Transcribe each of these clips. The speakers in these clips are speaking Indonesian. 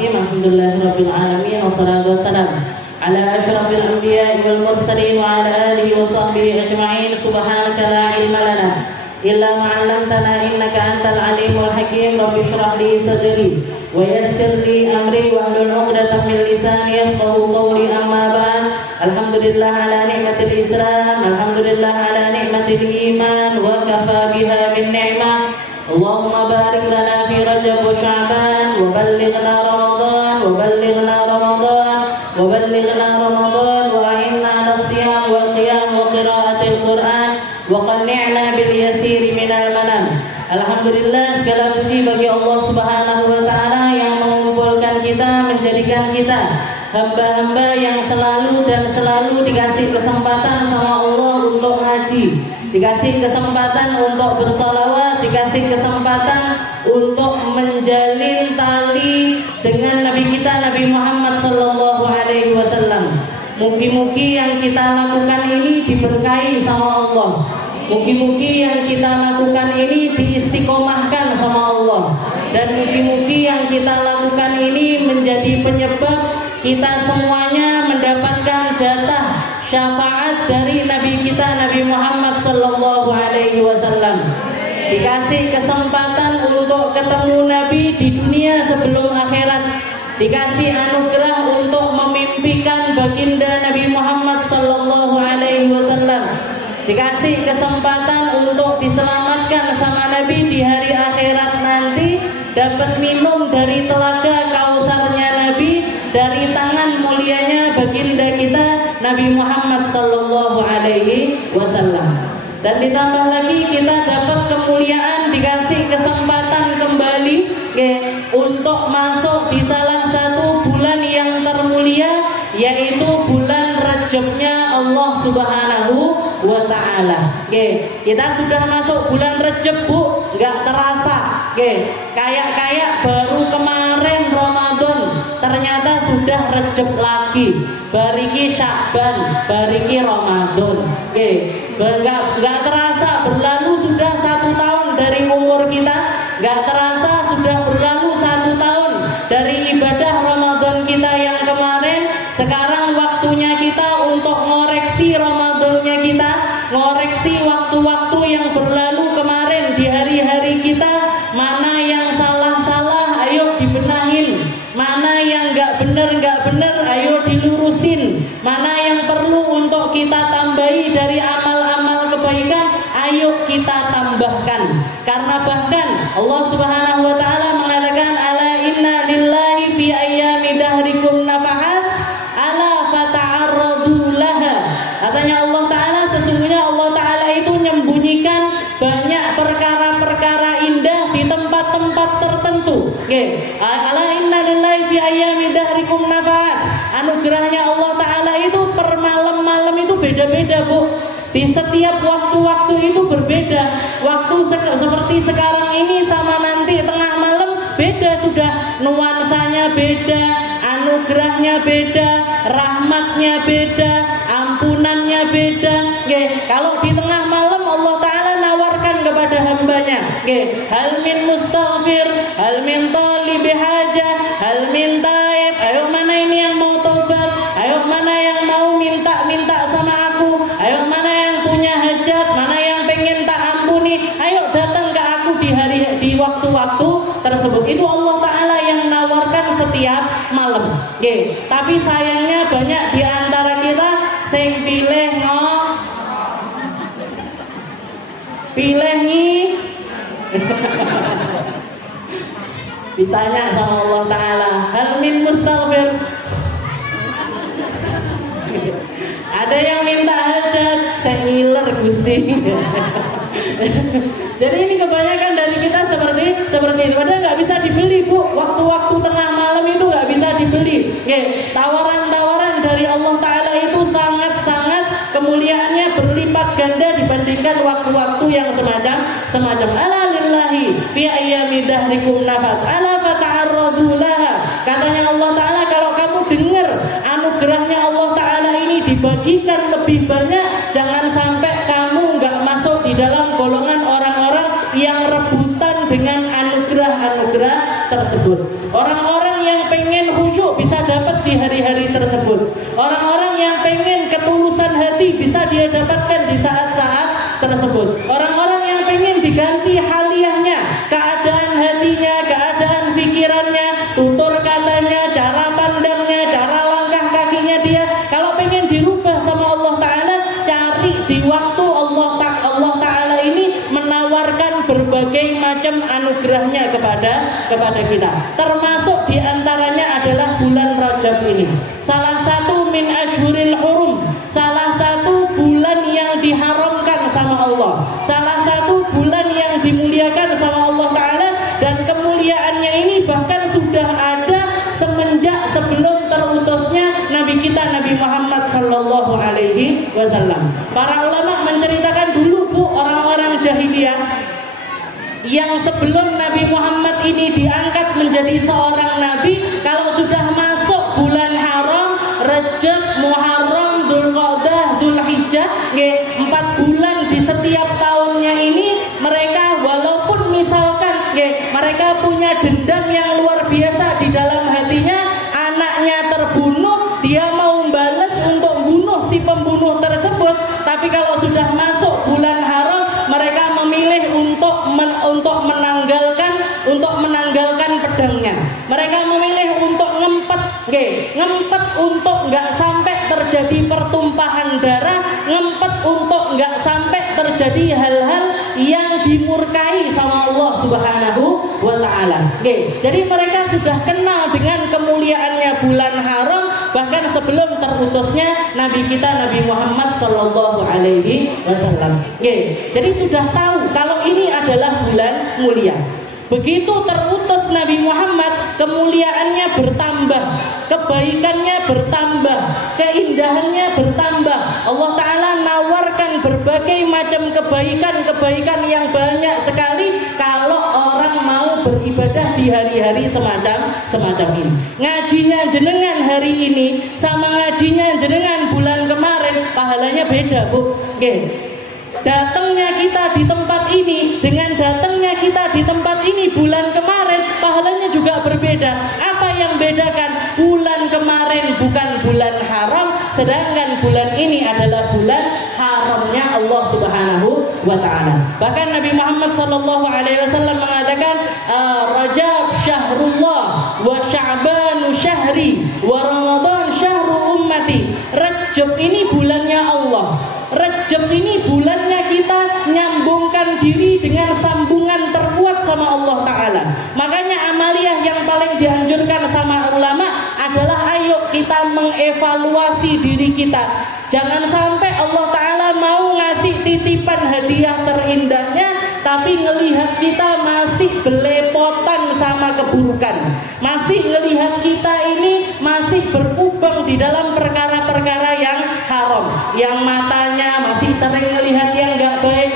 Bismillahirrahmanirrahim. Alhamdulillahirabbil alamin wassalatu wassalamu ala asyrafil anbiya'i wal mursalin wa ala alihi wa sahbihi ajma'in. Subhanaka la ilma lana illa ma 'allamtana innaka antal alimul hakim. Rabbi shrah li sadri wa yassir li amri wa hlul 'uqdatam min lisani yafqahu qawli. Amma ba'd. Alhamdulillah ala ni'matil Islam, alhamdulillah ala ni'matil iman, wa kafa biha min ni'mah. Allahumma barik lana fi Rajab wa Sya'ban wa ballighna Ramadan wa ballighna Ramadan wa ballighna Ramadan wa a'inna 'ala siyam wal qiyam wa qira'atil Qur'an wa qanni'na bil yasir minal manam. Alhamdulillah, segala puji bagi Allah Subhanahu wa taala yang mengumpulkan kita, menjadikan kita hamba-hamba yang selalu dikasih kesempatan sama Allah untuk ngaji, dikasih kesempatan untuk bersalawat, dikasih kesempatan untuk menjalin tali dengan Nabi kita Nabi Muhammad sallallahu alaihi wasallam. Mugi-mugi yang kita lakukan ini diberkahi sama Allah. Mugi-mugi yang kita lakukan ini diistiqomahkan sama Allah. Dan mugi-mugi yang kita lakukan ini menjadi penyebab kita semuanya mendapatkan jatah syafaat dari Nabi kita Nabi Muhammad sallallahu alaihi wasallam. Dikasih kesempatan untuk ketemu Nabi di dunia sebelum akhirat. Dikasih anugerah untuk memimpikan baginda Nabi Muhammad sallallahu alaihi wasallam. Dikasih kesempatan untuk diselamatkan sama Nabi di hari akhirat nanti, dapat minum dari telaga Kautsarnya Nabi, dari tangan mulianya baginda kita Nabi Muhammad sallallahu alaihi wasallam. Dan ditambah lagi kita dapat kemuliaan, dikasih kesempatan kembali untuk masuk di salah satu bulan yang termulia, yaitu bulan Rajabnya Allah Subhanahu wa ta'ala. Kita sudah masuk bulan Rajab, Bu, nggak terasa. Kayak baru kemarin Ramadan, ternyata sudah Rajab lagi. Bariki Sya'ban, bariki Ramadan. Nggak terasa berlalu sudah 1 tahun dari umur kita. Nggak terasa sudah berlalu 1 tahun dari ibadah Ramadan kita yang kemarin. Sekarang waktunya kita untuk ngoreksi Ramadannya kita, ngoreksi waktu-waktu yang berlalu kemarin di hari-hari kita. Mana yang salah-salah, ayo dibenahin. Mana yang nggak benar, ayo dilurusin. Mana yang perlu untuk kita tambahi dari amal-amal kebaikan, ayo kita tambahkan. Karena bahkan Allah Subhanahu wa taala mengatakan, ala inna lillahi fi ayyami dahrikum nafahat ala fata'arradu laha. Katanya Allah taala, sesungguhnya Allah taala itu menyembunyikan banyak perkara-perkara indah di tempat-tempat tertentu. Ala inna lillahi fi ayyami dahrikum nafahat. Anugerahnya Allah taala itu per malam-malam itu beda-beda, Bu. Di setiap waktu-waktu itu berbeda. Waktu seperti sekarang ini sama nanti tengah malam beda sudah. Nuansanya beda, anugerahnya beda, rahmatnya beda, ampunannya beda. Kalau di tengah malam Allah Ta'ala nawarkan kepada hambanya, hal min mustaghfir, hal min talibi hajah, hal min taib. Ayo mana ini yang mau tobat? Ayo mana yang mau minta sama aku? Ayo mana yang punya hajat? Mana yang pengen tak ampuni? Ayo datang ke aku di waktu-waktu tersebut. Itu Allah Ta'ala yang nawarkan setiap malam. Tapi sayangnya banyak di antara kita sing pilih ditanya sama Allah Ta'ala, hal min mustaghfir. Ada yang minta hajat, saya ngiler Gusti. Jadi ini kebanyakan dari kita seperti itu. Padahal nggak bisa dibeli, Bu. Waktu-waktu tengah malam itu nggak bisa dibeli. Tawaran-tawaran dari Allah Ta'ala itu sangat-sangat kemuliaannya berlipat ganda dibandingkan waktu-waktu yang semacam ala lillahi fi ayyami dahrikum nafat ala fata'arradu laha. Katanya Allah Ta'ala, kalau kamu dengar anugerahnya Allah Ta'ala ini dibagikan lebih banyak, jangan sampai kamu nggak masuk di dalam golongan orang-orang yang rebutan dengan anugerah-anugerah tersebut. Orang-orang Orang-orang yang pengen khusyuk bisa dapat di hari-hari tersebut. Orang-orang yang pengen ketulusan hati bisa dia dapatkan di saat-saat tersebut. Orang-orang yang pengen diganti haliahnya, keadaan hatinya, keadaan pikirannya, tutur katanya, cara pandangnya, cara langkah kakinya dia, kalau pengen dirubah sama Allah Ta'ala, cari di waktu Allah Ta'ala ini menawarkan berbagai macam anugerahnya kepada kita. Termasuk diantaranya adalah bulan Rajab ini. Salah satu min ashhuril hurum, salah satu bulan yang diharamkan sama Allah, salah satu bulan yang dimuliakan sama Allah Ta'ala, dan kemuliaannya ini bahkan sudah ada semenjak sebelum terutusnya Nabi kita Nabi Muhammad Sallallahu Alaihi Wasallam. Para ulama menceritakan dulu bu, orang-orang jahiliyah yang sebelum Nabi Muhammad ini diangkat menjadi seorang nabi, kalau sudah masuk bulan haram, Rajab, Muharram, Dzulqa'dah, Dzulhijjah, 4 bulan di setiap tahunnya ini, mereka walaupun misalkan mereka punya dendam yang luar biasa di dalam hatinya, anaknya terbunuh, dia mau balas untuk bunuh si pembunuh tersebut, tapi kalau sudah masuk bulan haram, mereka memilih untuk menanggalkan pedangnya. Mereka memilih untuk ngempet untuk nggak sampai terjadi pertumpahan darah, ngempet untuk nggak sampai terjadi hal-hal yang dimurkai sama Allah Subhanahu wa Ta'ala. Jadi mereka sudah kenal dengan kemuliaannya bulan haram bahkan sebelum terutusnya Nabi kita Nabi Muhammad Sallallahu Alaihi Wasallam. Jadi sudah tahu kalau ini adalah bulan mulia. Begitu terutus Nabi Muhammad, kemuliaannya bertambah, kebaikannya bertambah, keindahannya bertambah. Allah Ta'ala nawarkan berbagai macam kebaikan yang banyak sekali kalau orang mau beribadah di hari-hari semacam ini. Ngajinya jenengan hari ini sama ngajinya jenengan bulan kemarin, pahalanya beda bu. Datangnya kita di tempat ini dengan datangnya kita di tempat ini bulan kemarin, pahalanya juga berbeda. Apa yang bedakan? Bulan kemarin bukan bulan haram, sedangkan bulan ini adalah bulan haramnya Allah Subhanahu wa Ta'ala. Bahkan Nabi Muhammad Sallallahu Alaihi Wasallam mengatakan, Rajab syahrullah wa Sya'banu syahri wa Ramadan syahru ummati. Rajab ini bulannya Allah. Rajab ini bulannya kita nyambungkan diri dengan sambungan terkuat sama Allah Ta'ala. Makanya amaliyah yang paling dianjurkan sama ulama adalah ayo kita mengevaluasi diri kita. Jangan sampai Allah Ta'ala mau ngasih titipan hadiah terindahnya, tapi ngelihat kita masih belepotan sama keburukan, masih ngelihat kita ini masih berkubang di dalam perkara-perkara yang haram, yang matanya masih sering melihat yang gak baik,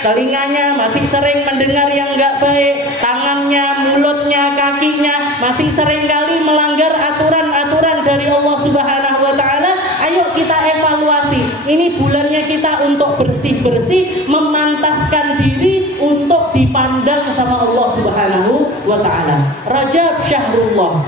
telinganya masih sering mendengar yang gak baik, tangannya, mulutnya, kakinya masih sering kali melanggar aturan-aturan dari Allah Subhanahu wa Ta'ala. Ayo kita evaluasi, ini bulannya kita untuk bersih-bersih, memantaskan diri untuk dipandang sama Allah Subhanahu wa Ta'ala. Rajab syahrullah.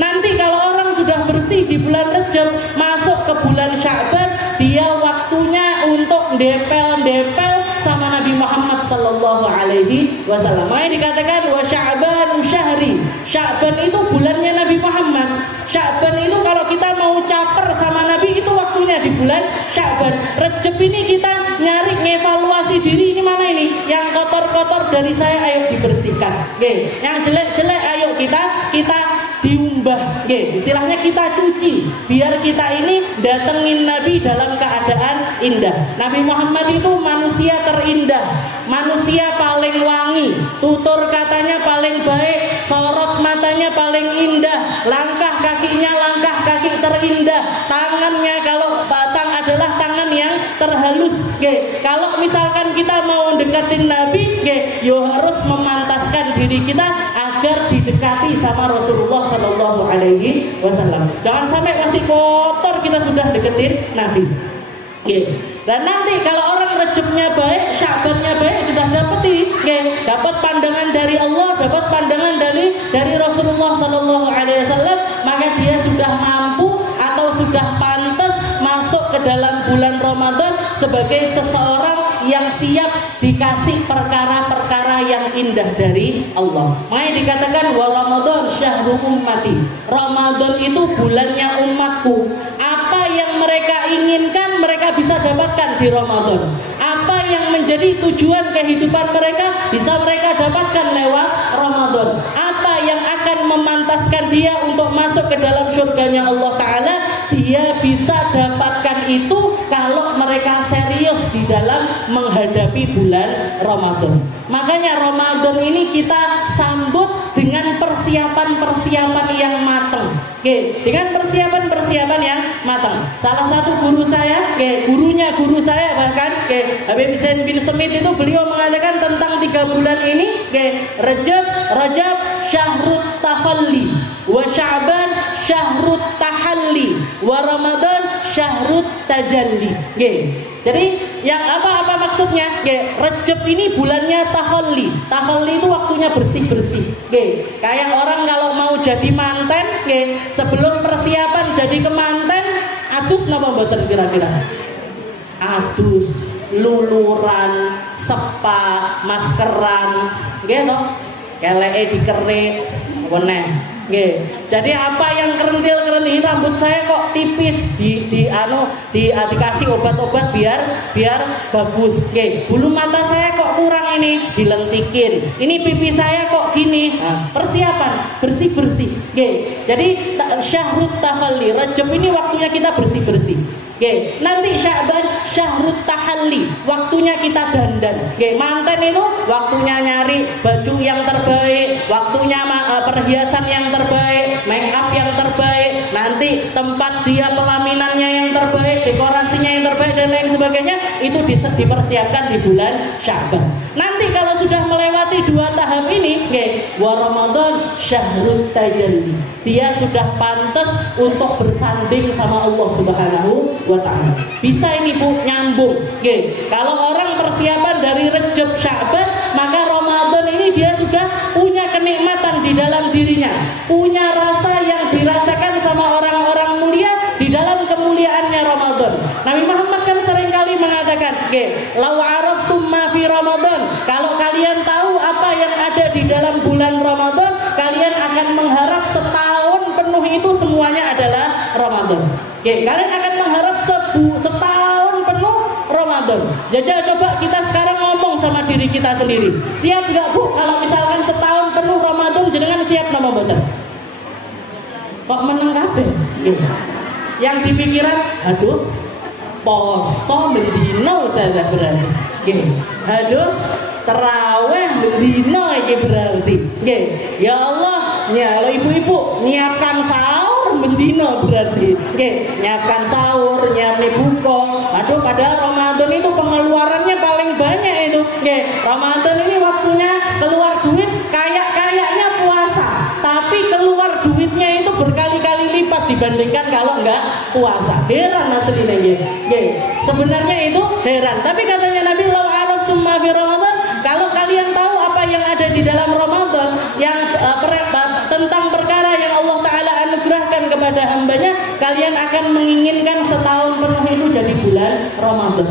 Nanti kalau orang sudah bersih di bulan Rajab, masuk ke bulan Sya'ban, dia waktunya untuk depel sama Nabi Muhammad Sallallahu Alaihi Wasallam. Makanya dikatakan wa Sya'ban syahri. Sya'ban itu bulannya Nabi Muhammad. Sya'ban itu kalau kita mau caper sama Nabi, itu waktunya di bulan Sya'ban. Rajab ini kita nyari ngevaluasi diri, ini mana ini? Yang kotor-kotor dari saya ayo dibersihkan. Yang jelek-jelek ayo kita diumbah. Istilahnya kita cuci, biar kita ini datengin Nabi dalam keadaan indah. Nabi Muhammad itu manusia terindah, manusia paling wangi, tutur katanya paling baik, sorot matanya paling indah, langkah kakinya langkah kaki terindah, tangannya kalau batang adalah tangan yang terhalus. Kalau misalkan kita mau deketin Nabi, yo harus memantaskan diri kita agar didekati sama Rasulullah Sallallahu Alaihi Wasallam. Jangan sampai masih kotor kita sudah deketin Nabi. Dan nanti kalau orang Rajabnya baik, Sya'bannya baik, sudah dapat pandangan dari Allah, dapat pandangan dari Rasulullah Sallallahu Alaihi Wasallam, maka dia sudah mampu atau sudah pantas masuk ke dalam bulan Ramadan sebagai seseorang yang siap dikasih perkara-perkara yang indah dari Allah. Makanya dikatakan wa Ramadan syahrul ummati. Ramadan itu bulannya umatku. Apa yang mereka inginkan mereka bisa dapatkan di Ramadan. Apa yang menjadi tujuan kehidupan mereka bisa mereka dapatkan lewat Ramadan. Apa yang akan memantaskan dia untuk masuk ke dalam surganya Allah Ta'ala, dia bisa dapatkan itu kalau mereka serius di dalam menghadapi bulan Ramadan. Makanya Ramadan ini kita sambut dengan persiapan-persiapan yang matang. Dengan persiapan-persiapan yang matang. Salah satu guru saya, gurunya guru saya bahkan, Habib Zain bin Semit itu beliau mengatakan tentang 3 bulan ini, Rajab syahrut takhalli, wa Sya'ban syahrut tahalli, wa Ramadan syahrut tajalli. Jadi yang apa maksudnya? Rajab ini bulannya tahalli. Tahalli itu waktunya bersih-bersih. Kayak orang kalau mau jadi manten, sebelum persiapan jadi kemanten, adus napa mboten kira-kira? Adus, luluran, sepa, maskeran, gitu. Keleke dikerit, weneh. Jadi apa yang kerentil-kerentil rambut saya kok tipis dikasih obat-obat biar bagus. Bulu mata saya kok kurang ini, dilentikin. Ini pipi saya kok gini. Persiapan bersih-bersih. Jadi syahrut tahalli, Rajab ini waktunya kita bersih-bersih. Nanti Sya'ban syahrut tahalli, waktunya kita dandan. Manten itu waktunya nyari baju yang terbaik, waktunya perhiasan yang terbaik, make up yang terbaik, nanti tempat dia pelaminannya yang terbaik, dekorasinya yang terbaik dan lain sebagainya, itu dipersiapkan di bulan Sya'ban. Nanti kalau sudah melewati 2 tahap ini, wa Ramadan syahrut tajalli, dia sudah pantas untuk bersanding sama Allah Subhanahu wa Ta'ala. Bisa ini Bu nyambung. Kalau orang persiapan dari Rajab Sya'ban, maka Ramadan ini dia sudah punya kenikmatan di dalam dirinya, punya rasa yang dirasakan sama orang-orang mulia di dalam kemuliaannya Ramadan. Nabi Muhammad kan seringkali mengatakan, "Lau araftum ma fi Ramadan." Kalau kalian tahu apa yang ada di dalam bulan Ramadan, kalian akan mengharap setahun penuh itu semuanya adalah Ramadan. Kalian akan mengharap setahun penuh Ramadan. Jadi coba kita sekarang ngomong sama diri kita sendiri. Siap enggak Bu kalau misalkan setahun penuh Ramadan jenengan siap nama mboten? Kok meneng kabeh? Yang dipikiran, aduh, poso mendino saya berarti. Aduh, terawih mendino iki berarti. Ya Allah, ya ibu-ibu nyiapkan sahur mendino berarti. Nyiapkan sahur, nyiapin buka. Aduh, padahal Ramadan itu pengeluarannya paling banyak itu. Ramadan ini waktunya keluar duit kayaknya puasa, tapi keluar duitnya itu berkali-kali lipat dibandingkan kalau enggak puasa. Heran aslinya. Sebenarnya itu heran. Tapi katanya Nabi, "Lau araftum ma fi Ramadan," kalau kalian tahu apa yang ada di dalam Ramadan, yang tentang perkara yang Allah Ta'ala anugerahkan kepada hambanya, kalian akan menginginkan setahun penuh itu jadi bulan Ramadan.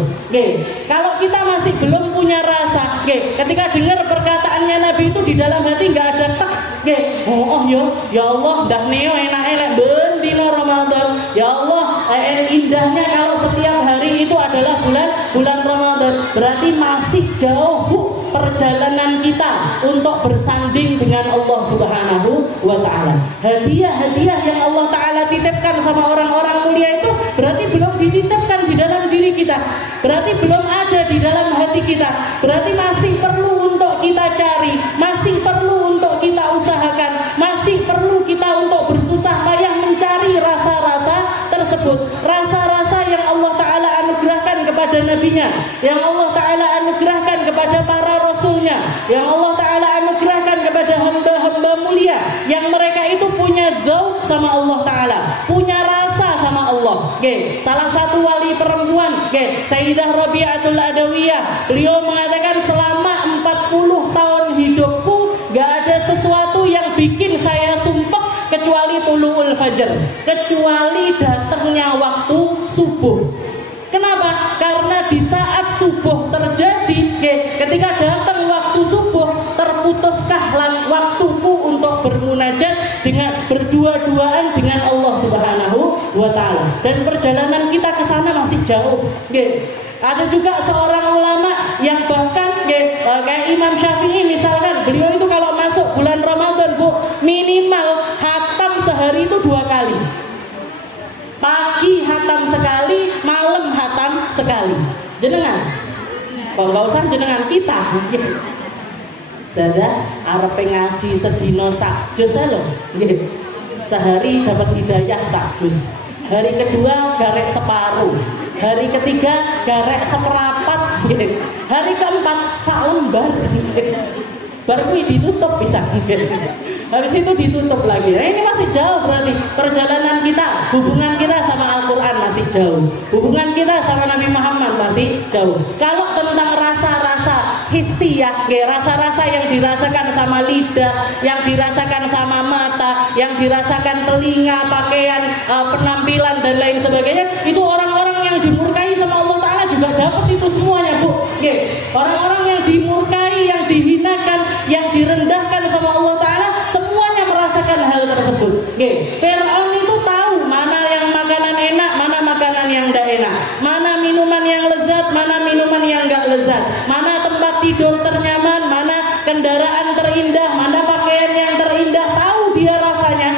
Kalau kita masih belum punya rasa, ketika dengar perkataannya Nabi itu di dalam hati nggak ada tak, ya Allah, dah neo enak-enak bendino Ramadan. Ya Allah, indahnya kalau setiap hari itu adalah bulan Ramadan. Berarti masih jauh Bu perjalanan kita untuk bersanding dengan Allah Subhanahu wa Ta'ala. Hadiah-hadiah yang Allah Ta'ala titipkan sama orang-orang mulia itu berarti belum dititipkan di dalam diri kita, berarti belum ada di dalam hati kita, berarti masih perlu untuk kita cari, masih perlu untuk kita usahakan, masih perlu kita untuk bersusah payah mencari rasa-rasa tersebut, rasa-rasa yang Allah Ta'ala anugerahkan kepada nabinya, yang Allah Ta'ala anugerahkan kepada para rasulnya, yang Allah Ta'ala anugerahkan kepada hamba-hamba mulia, yang mereka itu punya dzauq sama Allah Ta'ala, punya rasa sama Allah Allah. Salah satu wali perempuan, Sayyidah Rabi'atul Adawiyah, beliau mengatakan selama 40 tahun hidupku gak ada sesuatu yang bikin saya sumpek kecuali tulu'ul fajar, kecuali datangnya waktu subuh. Kenapa? Karena di saat subuh terjadi, ketika datang waktu subuh, terputuskah waktuku untuk bermunajat dengan berdua-duaan dengan Allah Subhanahu wa Ta'ala. Dan perjalanan kita ke sana masih jauh. Ada juga seorang ulama yang bahkan kayak Imam Syafi'i misalkan, beliau itu kalau masuk bulan Ramadan, Bu, minimal hatam sehari itu 2 kali. Pagi hatam sekali, malam hatam sekali. Jenengan? Kok gak usah jenengan, kita. Saya arep ngaji sedina sak juz lho. Sehari dapat hidayah sak juz. Hari kedua garek separuh. Hari ketiga garek seperapat. Hari keempat sak lembar. Baru ditutup bisa. Habis itu ditutup lagi. Nah, ini masih jauh berarti perjalanan kita, hubungan kita sama Al-Quran masih jauh, hubungan kita sama Nabi Muhammad masih jauh. Kalau tentang rasa-rasa hissiyah, rasa-rasa yang dirasakan sama lidah, yang dirasakan sama mata, yang dirasakan telinga, pakaian, penampilan dan lain sebagainya, itu orang-orang yang dimurkai sama Allah Ta'ala juga dapat itu semuanya, Bu. Orang-orang yang dimurkai, yang dihinakan, yang direndahkan sama Allah Ta'ala, semuanya merasakan hal tersebut. Fir'aun itu tahu mana yang makanan enak, mana makanan yang tidak enak, mana minuman yang lezat, mana minuman yang enggak lezat, mana tempat tidur ternyaman, mana kendaraan terindah, mana pakaian yang terindah, tahu dia rasanya,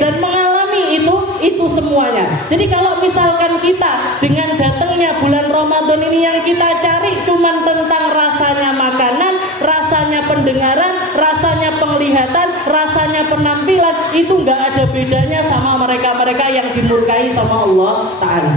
dan mengalami itu semuanya. Jadi kalau misalkan kita dengan datangnya bulan Ramadan ini yang kita cari cuman tentang rasanya makanan, rasanya pendengaran, rasanya penglihatan, rasanya penampilan, itu nggak ada bedanya sama mereka-mereka yang dimurkai sama Allah Ta'ala.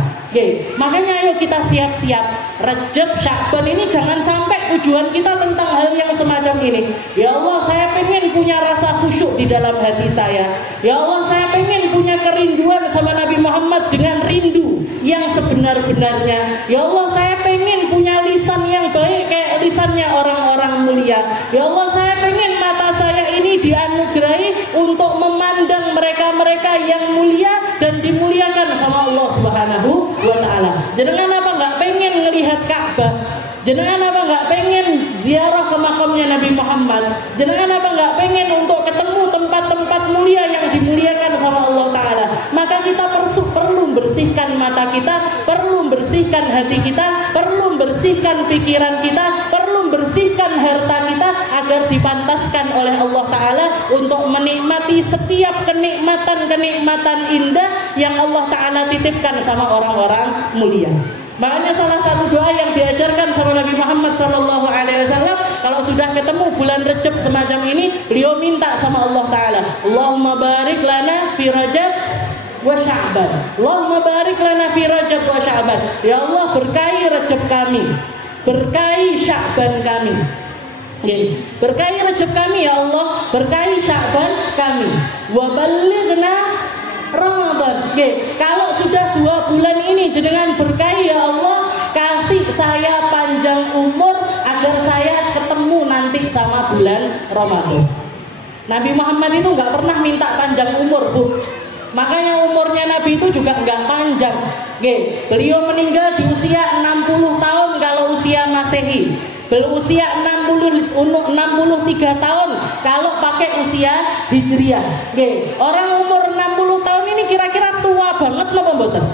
Makanya ayo kita siap-siap Rajab, Sya'ban ini jangan sampai tujuan kita tentang hal yang semacam ini. Ya Allah, saya pengen punya rasa khusyuk di dalam hati saya. Ya Allah, saya pengen punya kerinduan sama Nabi Muhammad dengan rindu yang sebenar-benarnya. Ya Allah, saya pengen punya lisan yang baik kayak lisannya orang-orang mulia. Ya Allah, saya pengen mata saya ini dianugerahi untuk memandang mereka-mereka yang mulia dan dimuliakan sama Allah Subhanahu wa Ta'ala. Jenengan apa nggak pengen ngelihat Ka'bah? Jenengan apa nggak pengen ziarah ke makamnya Nabi Muhammad? Jenengan apa nggak pengen untuk ketemu tempat-tempat mulia yang dimuliakan sama Allah Ta'ala? Maka kita perlu bersihkan mata kita, perlu bersihkan hati kita, perlu bersihkan pikiran kita, perlu bersihkan harta kita agar dipantaskan oleh Allah Ta'ala untuk menikmati setiap kenikmatan-kenikmatan indah yang Allah Ta'ala titipkan sama orang-orang mulia. Makanya salah satu doa yang diajarkan sama Nabi Muhammad SAW, kalau sudah ketemu bulan Rajab semacam ini, beliau minta sama Allah Ta'ala, Allahumma barik lana fi Rajab wa Sya'ban. Allahumma barik lana fi Rajab wa Sya'ban. Ya Allah, berkahi Rajab kami, berkahi Sya'ban kami. Berkahi Rajab kami ya Allah, berkahi Sya'ban kami. Wa balighna Ramadan. Kalau sudah 2 bulan ini jenengan berkahi ya Allah, kasih saya panjang umur agar saya ketemu nanti sama bulan Ramadan. Nabi Muhammad itu nggak pernah minta panjang umur, Bu. Makanya umurnya Nabi itu juga nggak panjang. Beliau meninggal di usia 60 tahun kalau usia Masehi. Berusia 63 tahun kalau pakai usia Hijriah. Orang umur 60 tahun ini kira-kira tua banget loh mboten?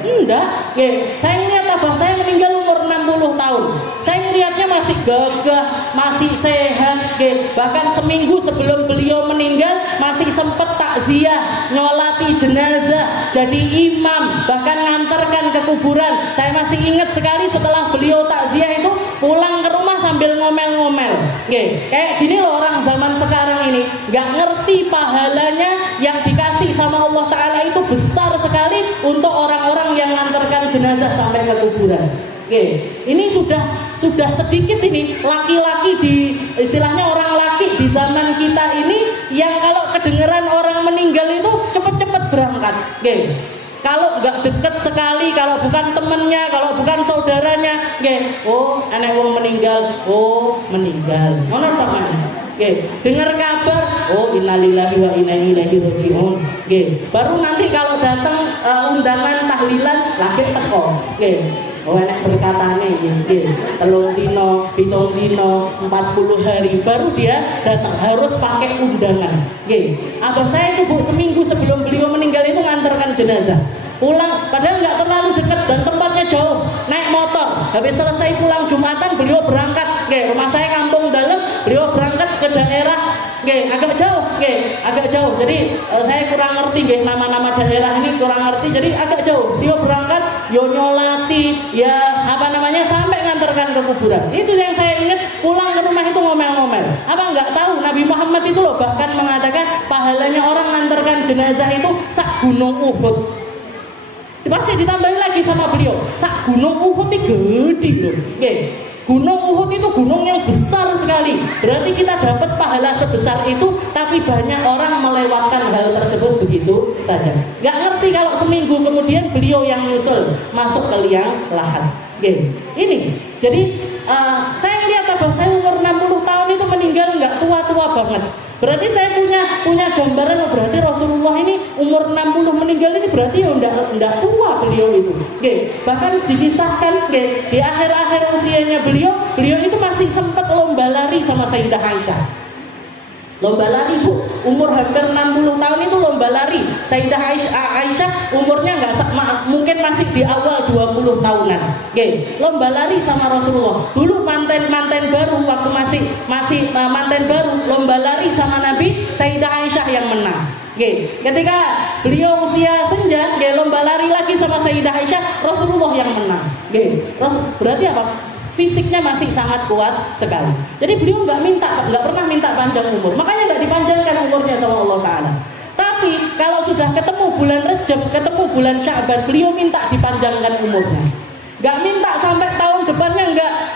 Enggak. Saya lihat abah saya meninggal umur 60 tahun. Saya lihatnya masih gagah, masih sehat. Bahkan seminggu sebelum beliau meninggal masih sempat takziah, nyolati jenazah, jadi imam, bahkan ngantarkan ke kuburan. Saya masih ingat sekali setelah beliau takziah itu pulang ke rumah sambil ngomel-ngomel. Kayak gini loh orang zaman sekarang ini, nggak ngerti pahalanya yang dikasih sama Allah Ta'ala itu besar sekali untuk orang-orang yang ngantarkan jenazah sampai ke kuburan. Ini sudah sedikit ini laki-laki di istilahnya orang laki di zaman kita ini yang kalau kedengeran orang meninggal itu cepet-cepet berangkat. Kalau nggak deket sekali, kalau bukan temennya, kalau bukan saudaranya, nggih, oh anak wong meninggal, oh meninggal. Ngono tok Mas. Nggih, dengar kabar, oh innalillahi wa inna ilaihi raji'un. Nggih, baru nanti kalau datang undangan tahlilan lagi teko. Nggih. Oh enak berkatane nggih. 3 dino, 7 dino, 40 hari baru dia datang, harus pakai undangan. Nggih. Abah saya itu Bu seminggu sebelum beliau meninggal itu ngantarkan jenazah. Pulang padahal nggak terlalu dekat dan tempatnya jauh, naik motor. Habis selesai pulang Jumatan beliau berangkat, nggih, rumah saya kampung dalam, beliau berangkat ke daerah, nggih, agak jauh. Jadi saya kurang ngerti nggih nama-nama daerah ini kurang ngerti. Jadi agak jauh. Beliau berangkat yo nyolati, ya apa namanya sampai ngantarkan ke kuburan. Itu yang saya ingat, pulang ke rumah itu ngomel-ngomel. Apa nggak tahu Nabi Muhammad itu loh bahkan mengatakan pahalanya orang ngantarkan jenazah itu sak gunung Uhud. Pasti ditambahin lagi sama beliau, sak gunung Uhud itu gede loh. Oke. Gunung Uhud itu gunung yang besar sekali. Berarti kita dapat pahala sebesar itu, tapi banyak orang melewatkan hal tersebut begitu saja. Gak ngerti kalau seminggu kemudian beliau yang nyusul masuk ke liang lahat. Oke. Ini. Jadi saya lihat abah saya umur 60 tahun itu meninggal nggak tua-tua banget. Berarti saya punya gambaran, berarti Rasulullah ini umur 60 meninggal ini berarti ya enggak tua beliau itu. Oke, bahkan dikisahkan di akhir-akhir usianya beliau itu masih sempat lomba lari sama Sayyidah Aisyah. Lomba lari Bu, umur hampir 60 tahun itu lomba lari. Sayyidah Aisyah umurnya mungkin masih di awal 20 tahunan. Oke, lomba lari sama Rasulullah. Dulu manten baru waktu masih manten baru lomba lari sama Nabi, Sayyidah Aisyah yang menang. Oke, ketika beliau usia senja, lomba lari lagi sama Sayyidah Aisyah, Rasulullah yang menang. Oke, berarti apa? Fisiknya masih sangat kuat sekali. Jadi beliau nggak pernah minta panjang umur. Makanya nggak dipanjangkan umurnya sama Allah Taala. Tapi kalau sudah ketemu bulan Rejab, ketemu bulan Sya'ban, beliau minta dipanjangkan umurnya. Nggak minta sampai tahun depannya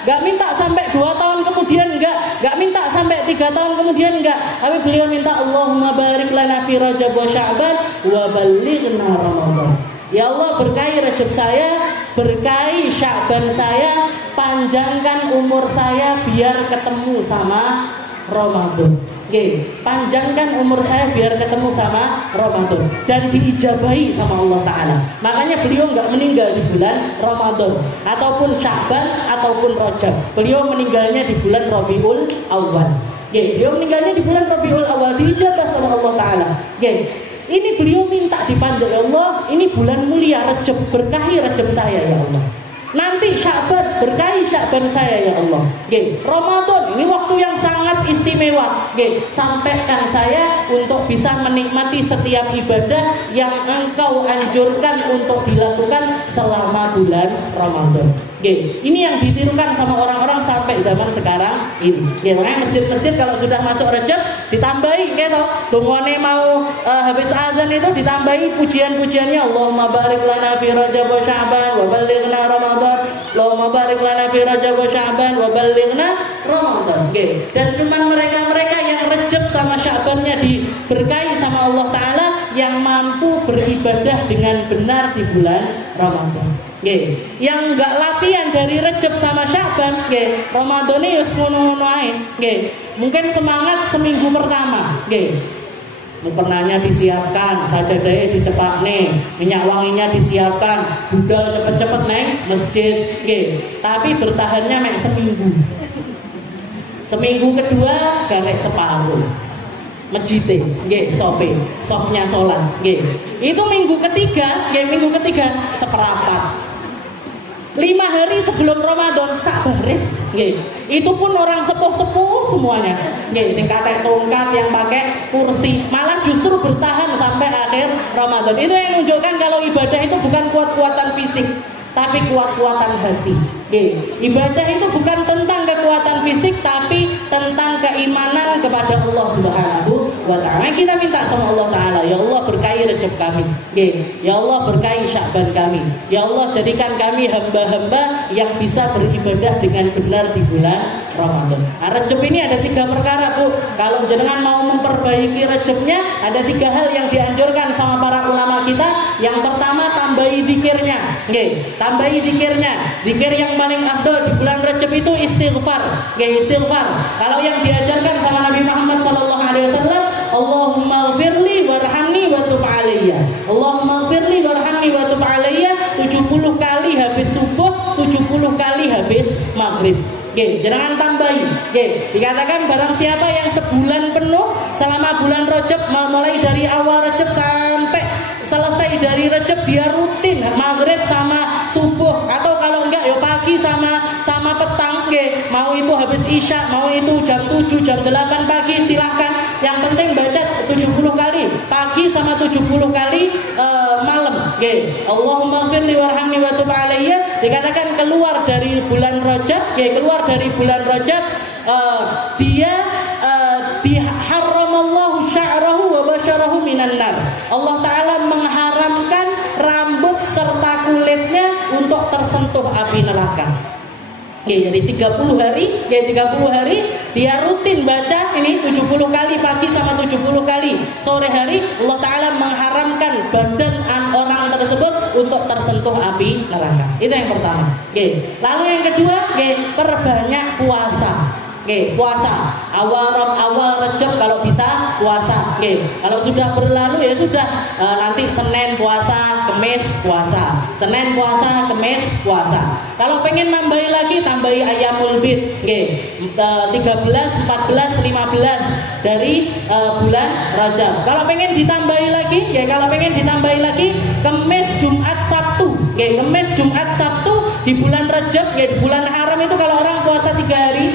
nggak minta sampai 2 tahun kemudian nggak minta sampai 3 tahun kemudian nggak. Tapi beliau minta Allahumma barik lana fi Rajab wa Sya'ban wa ballighna Ramadan. Ya Allah berkahi Rajab saya, berkahi Sya'ban saya, panjangkan umur saya biar ketemu sama Ramadan. Oke, panjangkan umur saya biar ketemu sama Ramadan dan diijabahi sama Allah Ta'ala. Makanya beliau nggak meninggal di bulan Ramadan ataupun Sya'ban ataupun Rajab. Beliau meninggalnya di bulan Rabiul Awal. Oke, beliau meninggalnya di bulan Rabiul Awal, diijabah sama Allah Ta'ala. Oke, ini beliau minta dipanjang, ya Allah, ini bulan mulia Rajab, berkahi Rajab saya ya Allah. Nanti Sya'ban, berkahi Sya'ban saya ya Allah. Ramadan, ini waktu yang sangat istimewa. Sampaikan saya untuk bisa menikmati setiap ibadah yang engkau anjurkan untuk dilakukan selama bulan Ramadan. Ini yang ditirukan sama orang-orang sampai zaman sekarang ini. Makanya masjid-masjid kalau sudah masuk Rajab ditambahi gitu. Dungane mau habis azan itu ditambahi pujian-pujiannya. Allahumma barik lana fi Rajab wa Sya'ban wa ballighna Ramadan. Allahumma barik lana fi Rajab wa Sya'ban wa ballighna Ramadan. Dan cuman mereka-mereka yang Rajab sama Sya'bannya diberkahi sama Allah Ta'ala yang mampu beribadah dengan benar di bulan Ramadan. Yang enggak latihan dari Rajab sama Sya'ban, Ramadan ini wis ngono-ngono ae. Mungkin semangat seminggu pertama, mukernanya disiapkan, sajadahnya dicepakne, minyak wanginya disiapkan, budal cepet-cepet neng masjid, tapi bertahannya mek seminggu. Seminggu kedua garek separuh. Mejite, sofnya sholat, itu minggu ketiga seperapat. 5 hari sebelum Ramadan sak baris, itu pun orang sepuh-sepuh semuanya, sing katek tongkat, yang pakai kursi, malah justru bertahan sampai akhir Ramadan. Itu yang menunjukkan kalau ibadah itu bukan kuat-kuatan fisik, tapi kuat-kuatan hati. Ibadah itu bukan tentang kekuatan fisik, tapi tentang keimanan kepada Allah Subhanahu wa Ta'ala. Kita minta sama Allah Ta'ala, ya Allah berkahi Rajab kami, ya Allah berkahi Sya'ban kami, ya Allah jadikan kami hamba-hamba yang bisa beribadah dengan benar di bulan Ramadan. Rajab ini ada 3 perkara Bu. Kalau jenengan mau memperbaiki Rajabnya, ada 3 hal yang dianjurkan sama para ulama kita. Yang pertama tambahi zikirnya. Nggih, tambahi zikirnya. Zikir yang paling afdal di bulan Rajab itu istighfar. Nggih, istighfar. Kalau yang diajarkan sama Nabi Muhammad sallallahu alaihi wasallam, Allahumma ighfirli warhamni wa tub alayya. Allahumma ighfirli warhamni wa tub alayya 70 kali habis subuh, 70 kali habis maghrib. Oke, jangan tambahi. Oke, dikatakan barang siapa yang sebulan penuh selama bulan Rajab, mulai dari awal Rajab sampai selesai dari Rajab, dia rutin maghrib sama subuh, atau kalau enggak ya pagi sama petang. Oke, mau itu habis isya, mau itu jam 7, jam 8 pagi, silahkan. Yang penting baca 70 kali pagi sama 70 kali malam. Oke, Allahumma firli warhamni wa tub alayya. Dikatakan keluar dari bulan Rajab, ya keluar dari bulan Rajab, dia diharramallahu sya'rahu wa basyarahu minan nar. Allah Ta'ala mengharamkan rambut serta kulitnya untuk tersentuh api neraka. Oke, jadi 30 hari, ya 30 hari dia rutin baca ini 70 kali pagi sama 70 kali sore hari. Allah Ta'ala mengharamkan badan orang tersebut untuk tersentuh api neraka. Itu yang pertama. Oke. Lalu yang kedua, oke, perbanyak puasa. Oke, puasa. Awal Rajab kalau bisa puasa. Oke. Kalau sudah berlalu ya sudah, nanti Senin puasa, Kamis puasa. Senin puasa, Kamis puasa. Kalau pengen nambahi lagi, tambahi ayamul bid. Oke. 13, 14, 15 dari bulan Rajab. Kalau pengen ditambahi lagi, ya kalau pengen ditambahi lagi, Kamis, Jumat, Sabtu. Oke, Kamis, Jumat, Sabtu di bulan Rajab, ya di bulan haram itu kalau orang puasa 3 hari,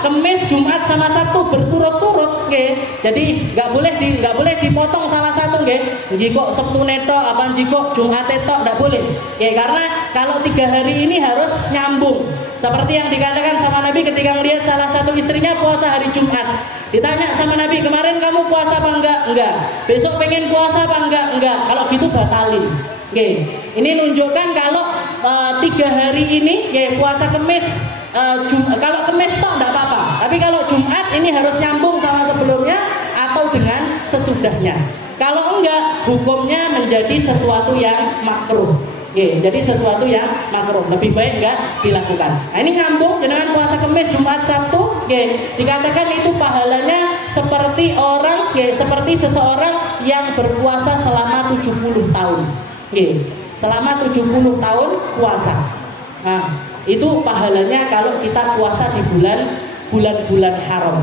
Kamis, Jumat sama Sabtu berturut-turut, okay. Jadi nggak boleh dipotong salah satu, okay. Jika Sabtu netok, jika Jumat netok nggak boleh, okay. Karena kalau 3 hari ini harus nyambung. Seperti yang dikatakan sama Nabi ketika melihat salah satu istrinya puasa hari Jumat. Ditanya sama Nabi, kemarin kamu puasa apa enggak? Enggak. Besok pengen puasa apa enggak? Enggak. Kalau gitu batalin. Okay. Ini nunjukkan kalau 3 hari ini, ya puasa Kamis. Kalau Kamis tok enggak apa-apa, tapi kalau Jumat ini harus nyambung sama sebelumnya atau dengan sesudahnya. Kalau enggak, hukumnya menjadi sesuatu yang makruh. Jadi sesuatu yang makruh, lebih baik enggak dilakukan. Nah, ini nyambung dengan puasa Kamis, Jumat, Sabtu. Dikatakan itu pahalanya seperti seperti seseorang yang berpuasa selama 70 tahun. Selama 70 tahun puasa. Nah, itu pahalanya kalau kita puasa di bulan-bulan haram.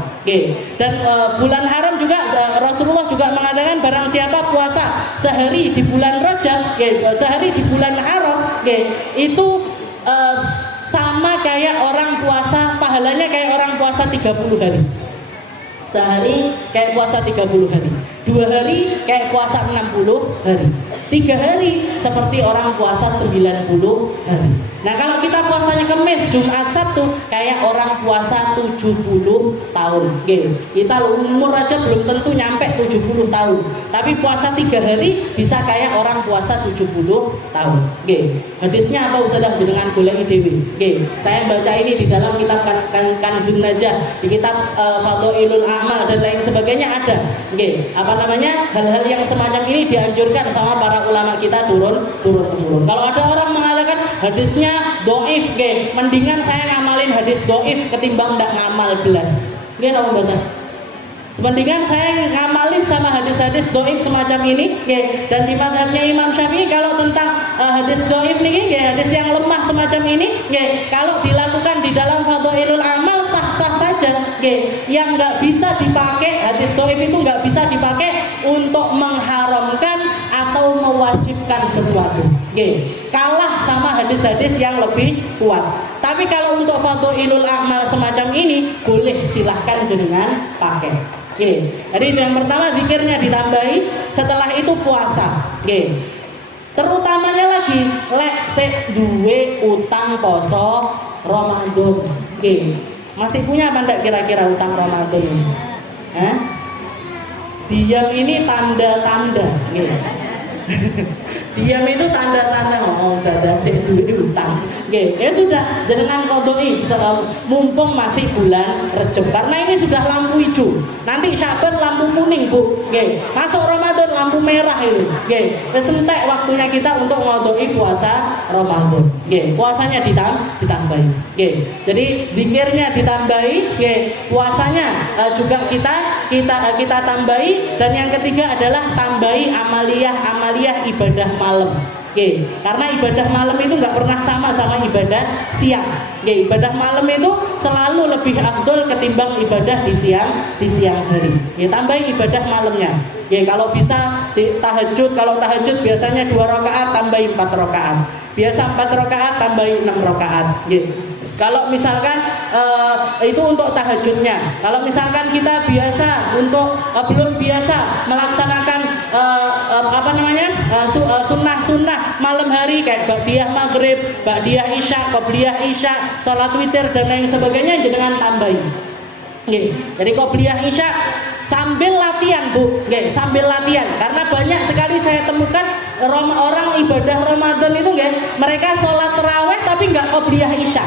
Dan bulan haram juga Rasulullah juga mengatakan barang siapa puasa sehari di bulan Rajab, sehari di bulan haram, itu sama kayak orang puasa, pahalanya kayak orang puasa 30 hari. Sehari kayak puasa 30 hari. 2 hari kayak puasa 60 hari. 3 hari seperti orang puasa 90 hari. Nah, kalau kita puasanya Kamis, Jumat, Sabtu kayak orang puasa 70 tahun. Kita umur aja belum tentu nyampe 70 tahun. Tapi puasa 3 hari bisa kayak orang puasa 70 tahun. Hadisnya apa Ustazah dengan golek dewi. Saya baca ini di dalam kitab Kanzun Najah, di kitab Fadhailul A'mal dan lain sebagainya ada. Hal-hal yang semacam ini dianjurkan sama para ulama kita turun. Kalau ada orang mengatakan hadisnya doif, mendingan saya ngamalin hadis doif ketimbang ndak ngamal belas. Apa betul? Mendingan saya ngamalin sama hadis-hadis doif semacam ini, dan di mazhabnya Imam Syafi'i kalau tentang hadis doif nih, hadis yang lemah semacam ini, kalau dilakukan di dalam Fadhailul Amal sah-sah saja. Yang nggak bisa dipakai, hadis doif itu nggak bisa dipakai untuk mengharamkan atau mewajibkan sesuatu. Kalah sama hadis-hadis yang lebih kuat. Tapi kalau untuk Fadhailul Amal semacam ini boleh, silahkan jenengan pakai. Jadi itu yang pertama, zikirnya ditambahi. Setelah itu puasa. Terutamanya lagi lek sik duwe utang poso Ramadan. Masih punya apa enggak kira-kira utang Ramadan ini? Diam ini tanda-tanda. Diam itu tanda-tanda saja sik duwe utang. Ya sudah, jenengan qodoi mumpung masih bulan Rejab. Karena ini sudah lampu hijau. Nanti Syaban lampu kuning, Bu. Masuk Ramadan lampu merah itu. Nggih, wis entek waktunya kita untuk ngodoi puasa Ramadan. Nggih, puasanya ditambahi. Nggih. Jadi zikirnya ditambahi, nggih, puasanya juga kita tambahi, dan yang ketiga adalah tambahi amaliyah ibadah malam. Oke, karena ibadah malam itu nggak pernah sama ibadah siang. Oke, ibadah malam itu selalu lebih afdol ketimbang ibadah di siang hari. Oke, tambahi ibadah malamnya. Oke, kalau bisa tahajud, kalau tahajud biasanya 2 rakaat tambahi 4 rakaat. Biasa 4 rakaat tambahi 6 rakaat. Oke. Kalau misalkan itu untuk tahajudnya. Kalau misalkan kita biasa untuk belum biasa melaksanakan sunnah malam hari kayak ba'diyah maghrib, ba'diyah isya, qobliyah isya, salat witir dan lain sebagainya, jangan tambahin. Nggih. Jadi qobliyah isya sambil latihan, Bu. Nggih, sambil latihan. Karena banyak sekali saya temukan orang ibadah Ramadan itu nggih, mereka sholat tarawih tapi nggak qobliyah isya.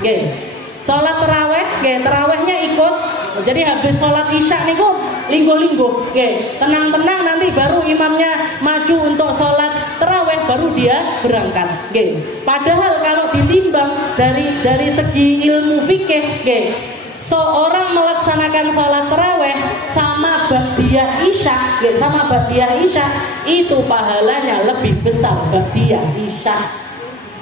Nggih. Salat tarawih, nggih, tarawihnya ikut. Jadi habis salat isya niku linggo-linggo, nggih. Tenang-tenang, nanti baru imamnya maju untuk salat tarawih, baru dia berangkat, nggih. Padahal kalau ditimbang dari segi ilmu fikih, nggih, seorang melaksanakan salat tarawih sama ba'diyah isya, nggih, sama ba'diyah isya itu pahalanya lebih besar ba'diyah isya.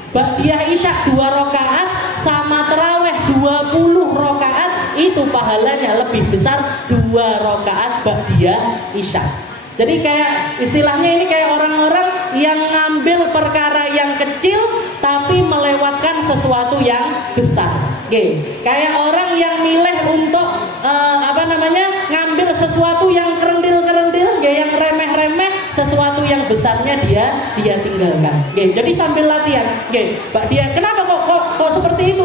Ba'diyah isya 2 rakaat sama tarawih 20 rakaat itu pahalanya lebih besar 2 rakaat ba'diyah isya. Jadi kayak istilahnya ini kayak orang-orang yang ngambil perkara yang kecil tapi melewatkan sesuatu yang besar. Oke, kayak orang yang milih untuk ngambil sesuatu yang kerendil-kerendil, yang remeh-remeh, sesuatu yang besarnya dia tinggalkan. Oke, jadi sambil latihan. Oke, Ba'diyah, kenapa kok seperti itu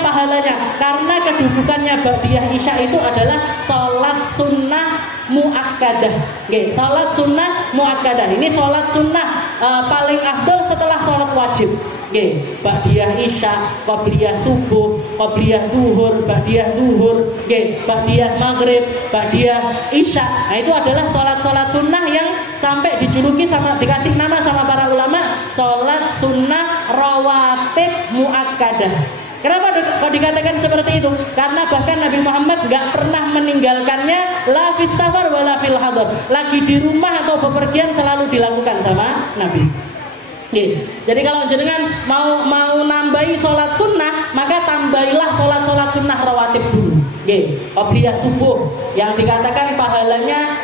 pahalanya? Karena kedudukannya Ba'diyah isya itu adalah salat sunnah muakkadah. Oke, salat sunnah muakkadah. Ini salat sunnah paling afdal setelah salat wajib. Oke, ba'diyah isya, qobliyah subuh, qobliyah duhur, ba'diyah duhur, oke, ba'diyah maghrib, ba'diyah isya. Nah, itu adalah salat-salat sunnah yang sampai dijuluki dikasih nama sama para ulama salat sunnah rawatib muakkadah. Kenapa kok dikatakan seperti itu? Karena bahkan Nabi Muhammad nggak pernah meninggalkannya la fis safar wala fil hadar. Lagi di rumah atau bepergian selalu dilakukan sama Nabi. Jadi kalau jenengan mau nambahi sholat sunnah, maka tambahilah sholat sunnah rawatib dulu. Qobliyah subuh yang dikatakan pahalanya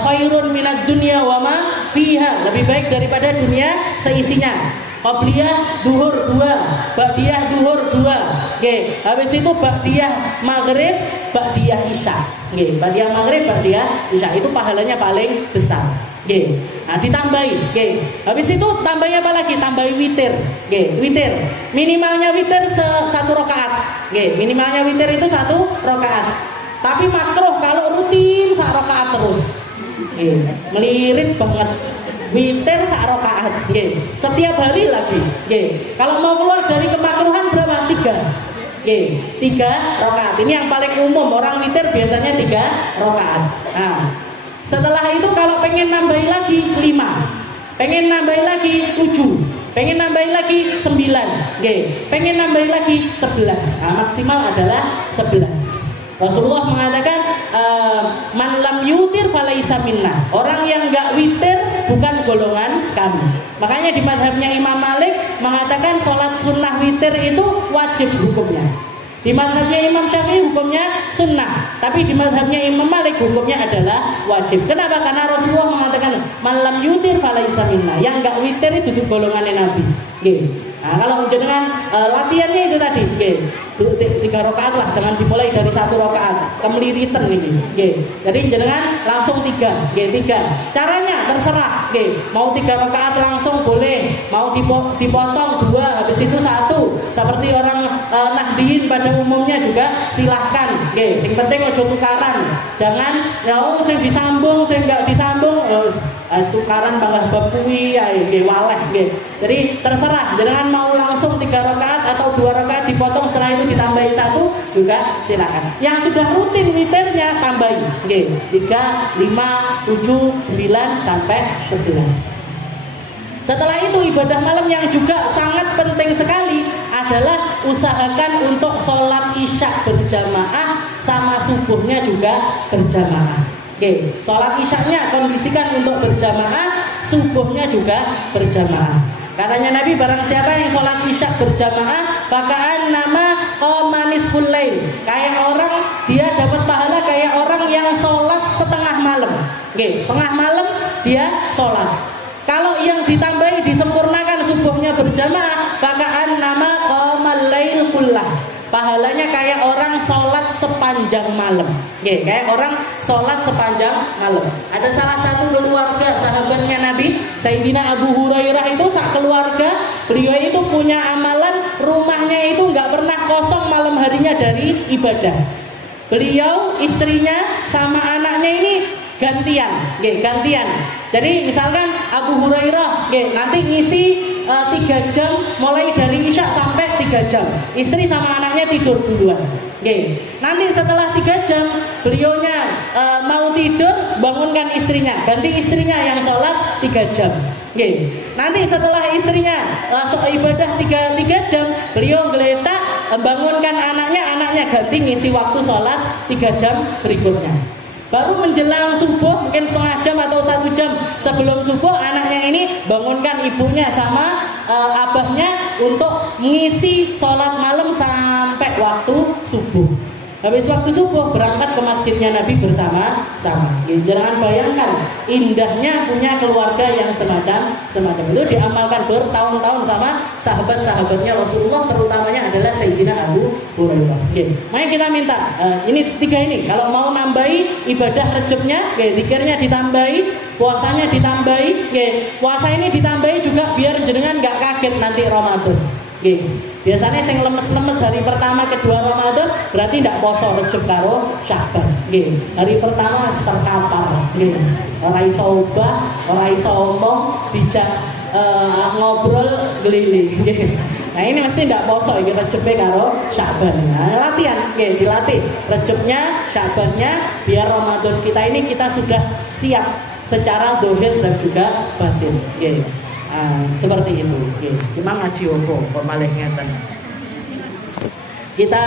khairun minad dunya wa ma fiha, lebih baik daripada dunia seisinya. Qobliyah duhur 2, ba'diyah duhur 2. Habis itu ba'diyah maghrib, ba'diyah isya. Ba'diyah maghrib, ba'diyah isya itu pahalanya paling besar. Nah, ditambahi. Habis itu tambahi apa lagi? Tambahi witir. Witir. Minimalnya witir 1 rakaat. Minimalnya witir itu 1 rakaat. Tapi makruh kalau rutin 1 rakaat terus. Melirit banget. Witir 1 rakaat. Setiap hari lagi. Kalau mau keluar dari kemakruhan berapa? 3. 3 rakaat. Ini yang paling umum. Orang witir biasanya 3 rakaat. Nah, setelah itu kalau pengen nambahi lagi 5, pengen nambahi lagi 7, pengen nambahi lagi 9, pengen nambahi lagi 11. Nah, maksimal adalah 11. Rasulullah mengatakan man lam yutir falaisa minna. Orang yang enggak witir bukan golongan kami. Makanya di mazhabnya Imam Malik mengatakan sholat sunnah witir itu wajib hukumnya. Di mazhabnya Imam Syafi'i hukumnya sunnah, tapi di mazhabnya Imam Malik hukumnya adalah wajib. Kenapa? Karena Rasulullah mengatakan malam yutir falaisa minna. Yang enggak witir itu golongannya Nabi. Nah, kalau jenengan latihannya itu tadi, 3 rakaat lah, jangan dimulai dari 1 rakaat, kemeliritan ini. Jadi jenengan langsung 3. Caranya terserah. Mau 3 rakaat langsung boleh, mau dipotong 2, habis itu 1. Seperti orang Nahdiyin pada umumnya juga silahkan. Yang penting ojo tukaran. Jangan sing disambung, sing enggak disambung, tukaran bangah bab kuwi waleh. Jadi terserah, jenengan mau langsung 3 rakaat atau atau 2 rakaat dipotong setelah itu ditambahi 1 juga silakan. Yang sudah rutin witirnya tambahi. Oke, 3, 5, 7, 9 sampai 11. Setelah itu ibadah malam yang juga sangat penting sekali adalah usahakan untuk sholat isya berjamaah sama subuhnya juga berjamaah. Oke, sholat isyanya kondisikan untuk berjamaah, subuhnya juga berjamaah. Katanya Nabi, barang siapa yang sholat isya berjamaah, bakaan nama qomanis fullail, kayak orang dia dapat pahala kayak orang yang sholat setengah malam. Oke, setengah malam dia sholat. Kalau yang ditambahi disempurnakan subuhnya berjamaah, bakaan nama qomal lail kullah, pahalanya kayak orang sholat sepanjang malam. Oke, kayak orang sholat sepanjang malam. Ada salah satu keluarga sahabatnya Nabi, Sayyidina Abu Hurairah itu sak keluarga, beliau itu punya amalan rumahnya itu nggak pernah kosong malam harinya dari ibadah. Beliau, istrinya sama anaknya ini gantian, gantian. Jadi misalkan Abu Hurairah nanti ngisi 3 jam mulai dari isya sampai 3 jam. Istri sama anaknya tidur duluan. Nanti setelah 3 jam beliaunya mau tidur, bangunkan istrinya, ganti istrinya yang sholat 3 jam. Nanti setelah istrinya ibadah 3 jam, beliau geletak, bangunkan anaknya ganti ngisi waktu sholat 3 jam berikutnya. Baru menjelang subuh, mungkin setengah jam atau 1 jam sebelum subuh, anaknya ini bangunkan ibunya sama abahnya untuk mengisi sholat malam sampai waktu subuh. Habis waktu subuh berangkat ke masjidnya Nabi bersama-sama. Jangan bayangkan indahnya punya keluarga yang semacam itu, diamalkan bertahun-tahun sama sahabat-sahabatnya Rasulullah, terutamanya adalah Sayyidina Abu Hurairah. Makanya kita minta ini 3 ini, kalau mau nambahi ibadah Rejabnya, zikirnya ditambahi, puasanya ditambahi, puasa ini ditambahi juga biar jenengan nggak kaget nanti Ramadan. Biasanya sing lemes-lemes hari pertama kedua Ramadan berarti tidak poso Rejab karo Sya'ban. Hari pertama harus terkapar. Ora iso obah, ora iso omong, dijak ngobrol geliling. Nah ini mesti tidak poso iki Rejabnya karo Sya'ban. Nah, latihan, dilatih Rejabnya, Sya'bannya, biar Ramadan kita ini kita sudah siap secara zahir dan juga batin. Seperti itu. Memang ngaji opo kok malah ngeten. Kita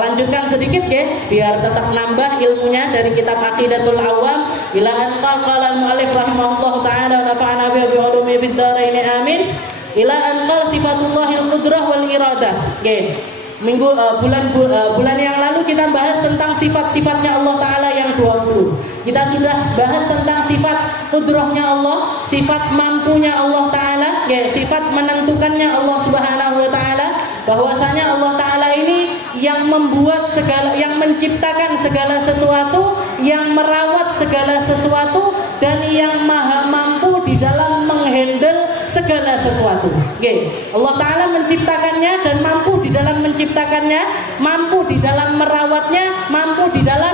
lanjutkan sedikit biar tetap nambah ilmunya dari kitab Aqidatul Awam. Ila an qala al-mu'allif rahimahullahu taala wa nafa'ana bi ulumi fid dharain amin. Ila an qala sifatullahil qudrah wal iradah. Bulan yang lalu kita bahas tentang sifat-sifatnya Allah Ta'ala yang 20. Kita sudah bahas tentang sifat kudrahnya Allah, sifat mampunya Allah Ta'ala, sifat menentukannya Allah Subhanahu Wa Ta'ala, bahwasanya Allah Ta'ala ini yang membuat segala, yang menciptakan segala sesuatu, yang merawat segala sesuatu, dan yang maha mampu di dalam menghandle segala sesuatu. Allah Ta'ala menciptakannya dan mampu di dalam menciptakannya, mampu di dalam merawatnya, mampu di dalam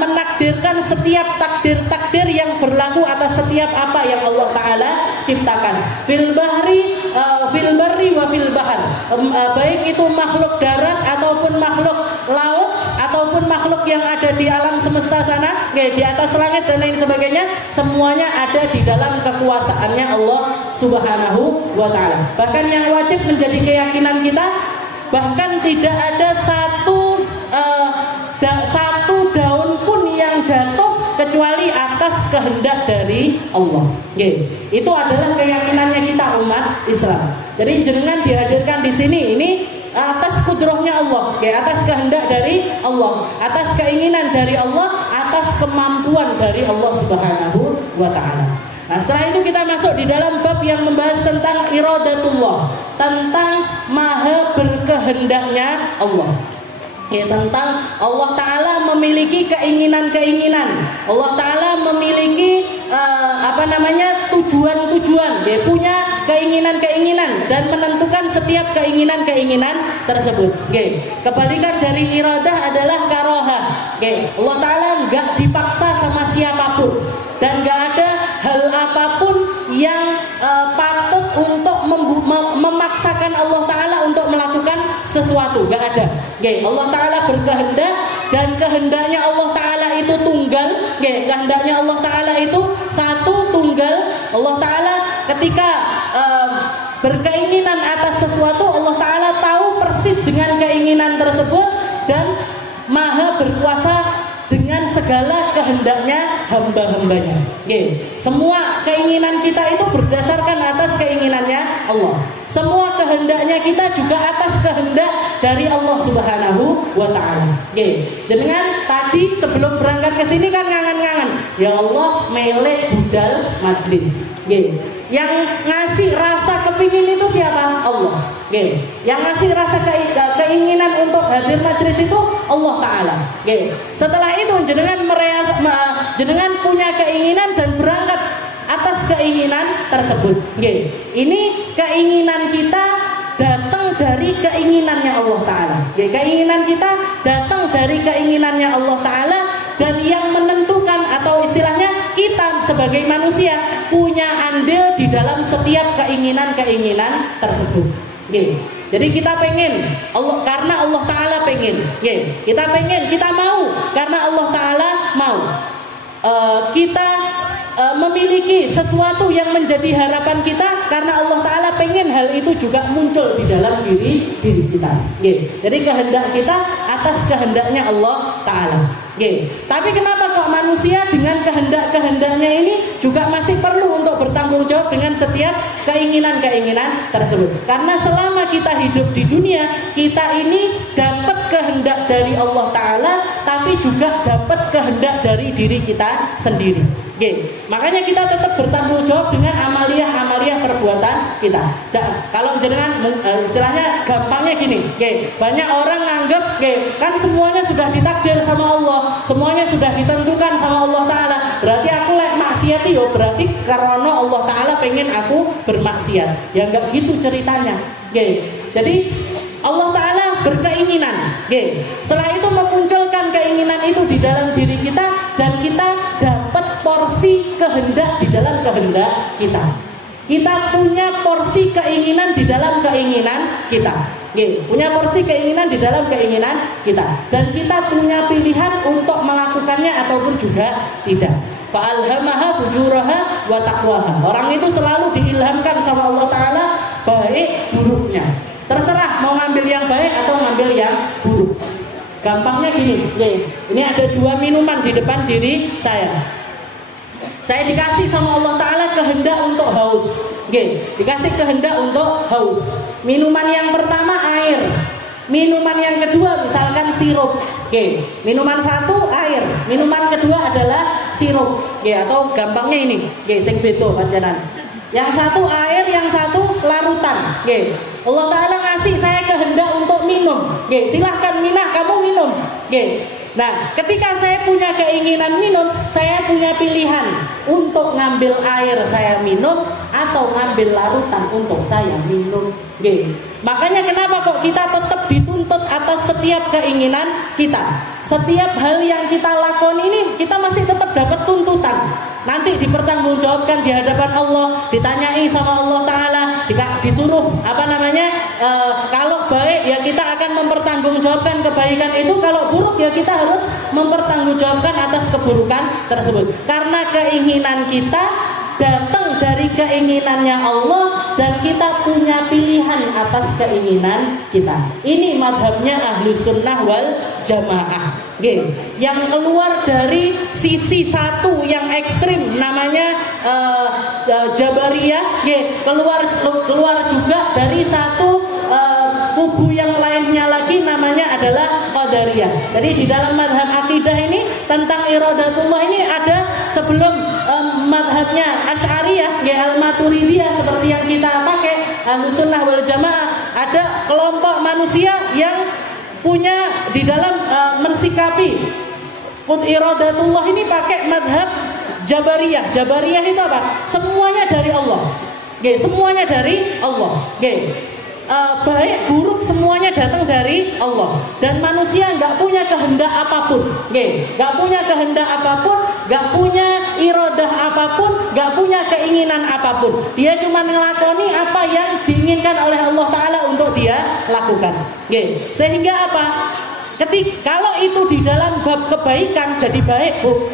menakdirkan setiap takdir-takdir yang berlaku atas setiap apa yang Allah Ta'ala ciptakan. Fil barri wa fil bahar, baik itu makhluk darat ataupun makhluk laut ataupun makhluk yang ada di alam semesta sana, di atas langit dan lain sebagainya, semuanya ada di dalam kekuasaannya Allah Subhanahu wa Ta'ala. Bahkan yang wajib menjadi keyakinan kita, bahkan tidak ada satu daun pun yang jatuh kecuali atas kehendak dari Allah. Itu adalah keyakinannya kita umat Islam. Jadi jenengan dihadirkan di sini ini atas kudrahnya Allah, atas kehendak dari Allah, atas keinginan dari Allah, atas kemampuan dari Allah Subhanahu wa Ta'ala. Nah, setelah itu kita masuk di dalam bab yang membahas tentang iradatullah, tentang maha berkehendaknya Allah. Tentang Allah Ta'ala memiliki keinginan-keinginan, Allah Ta'ala memiliki tujuan-tujuan, dia punya keinginan-keinginan dan menentukan setiap keinginan-keinginan tersebut. Kebalikan dari iradah adalah karohah. Allah Ta'ala nggak dipaksa sama siapapun dan nggak ada hal apapun yang patut untuk memaksakan Allah Ta'ala untuk melakukan sesuatu, gak ada. Allah Ta'ala berkehendak dan kehendaknya Allah Ta'ala itu tunggal. Kehendaknya Allah Ta'ala itu satu, tunggal. Allah Ta'ala ketika berkeinginan atas sesuatu, Allah Ta'ala tahu persis dengan keinginan tersebut dan maha berkuasa dengan segala kehendaknya hamba-hambanya. Semua keinginan kita itu berdasarkan atas keinginannya Allah. Semua kehendaknya kita juga atas kehendak dari Allah Subhanahu wa Ta'ala. Jenengan tadi sebelum berangkat ke sini kan ngangen-ngangen, ya Allah melek budal majlis. Yang ngasih rasa kepingin itu siapa? Allah. Yang ngasih rasa keinginan untuk hadir majlis itu Allah Ta'ala. Setelah itu jenengan punya keinginan dan berangkat atas keinginan tersebut. Ini keinginan kita datang dari keinginannya Allah Ta'ala. Keinginan kita datang dari keinginannya Allah Ta'ala, dan yang menentukan atau istilahnya kita sebagai manusia punya andil di dalam setiap keinginan-keinginan tersebut. Jadi kita pengen Allah, karena Allah Ta'ala pengen. Kita pengen, kita mau karena Allah Ta'ala mau. Kita memiliki sesuatu yang menjadi harapan kita karena Allah Ta'ala pengen hal itu juga muncul di dalam diri kita. Jadi kehendak kita atas kehendaknya Allah Ta'ala. Tapi kenapa kok manusia dengan kehendak-kehendaknya ini juga masih perlu untuk bertanggung jawab dengan setiap keinginan-keinginan tersebut? Karena selama kita hidup di dunia, kita ini dapat kehendak dari Allah Ta'ala, tapi juga dapat kehendak dari diri kita sendiri. Makanya kita tetap bertanggung jawab dengan amaliyah perbuatan kita. Kalau jenengan istilahnya gampangnya gini, banyak orang nganggep kan semuanya sudah ditakdir sama Allah, semuanya sudah ditentukan sama Allah Ta'ala, berarti aku maksiat yo, berarti karena Allah Ta'ala pengen aku bermaksiat. Ya enggak gitu ceritanya. Jadi Allah Ta'ala berkeinginan. Setelah itu memunculkan keinginan itu di dalam diri kita, dan kita dapat porsi kehendak di dalam kehendak kita. Kita punya porsi keinginan di dalam keinginan kita. Punya porsi keinginan di dalam keinginan kita, dan kita punya pilihan untuk melakukannya ataupun juga tidak. Fa'alhamaha fujuraha wa taqwaha. Orang itu selalu diilhamkan sama Allah Ta'ala baik buruknya. Terserah mau ngambil yang baik atau ngambil yang buruk. Gampangnya gini, ini ada 2 minuman di depan diri saya. Saya dikasih sama Allah Ta'ala kehendak untuk haus. Dikasih kehendak untuk haus. Minuman yang pertama air. Minuman yang kedua misalkan sirup. Minuman satu air. Minuman kedua adalah sirup. Atau gampangnya ini, sing beto panjenengan. Yang satu air, yang satu larutan. Allah Ta'ala ngasih saya kehendak untuk minum. Silahkan minah, kamu minum. Nah, ketika saya punya keinginan minum, saya punya pilihan untuk ngambil air saya minum atau ngambil larutan untuk saya minum. Makanya kenapa kok kita tetap dituntut atas setiap keinginan kita. Setiap hal yang kita lakoni ini kita masih tetap dapat tuntutan. Nanti dipertanggungjawabkan di hadapan Allah, ditanyai sama Allah Ta'ala, disuruh kalau baik ya kita akan mempertanggungjawabkan kebaikan itu, kalau buruk ya kita harus mempertanggungjawabkan atas keburukan tersebut. Karena keinginan kita datang dari keinginannya Allah, dan kita punya pilihan atas keinginan kita. Ini madhabnya Ahlus Sunnah wal Jamaah. Yang keluar dari sisi satu yang ekstrim namanya Jabariyah, keluar juga dari satu kubu yang lainnya lagi namanya adalah Qadariyah. Jadi di dalam madhab akidah ini tentang iradatullah ini ada sebelum madhabnya Asy'ariyah, Al-Maturidiyah seperti yang kita pakai Ahlus Sunnah wal Jamaah, ada kelompok manusia yang punya di dalam mensikapi iradatullah ini pakai madhab Jabariyah. Jabariyah itu apa? Semuanya dari Allah. Semuanya dari Allah. baik buruk semuanya datang dari Allah, dan manusia nggak punya kehendak apapun, nggak punya kehendak apapun, nggak punya iradah apapun, nggak punya keinginan apapun. Dia cuma ngelakoni apa yang diinginkan oleh Allah Ta'ala untuk dia lakukan. Sehingga apa? Kalau itu di dalam bab kebaikan jadi baik, Bu.